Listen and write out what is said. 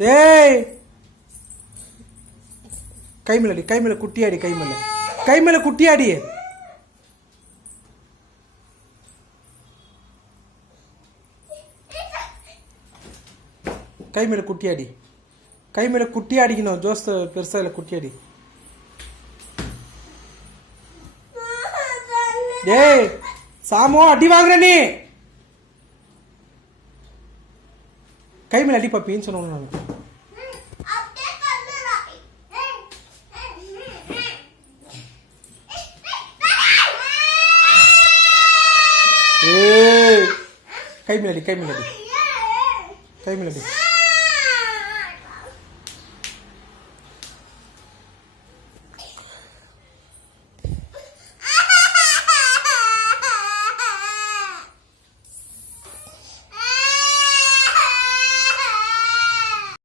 ஏய் கை மேலடி, கை மேல குட்டியாடி, கை மேல, கை மேல குட்டியாடி. கை மேல குட்டியாடி, கை மேல குட்டியாடிக்கணும். ஜோஸ் பெருசா இல்ல, குட்டியாடி. டேய் சாமோ, அடி வாங்குற நீ. கை மேல அடி பாப்பின்னு சொன்னோம் நான். ஏய் கை மேல அடி, கை மேல அடி, கை மேல அடி.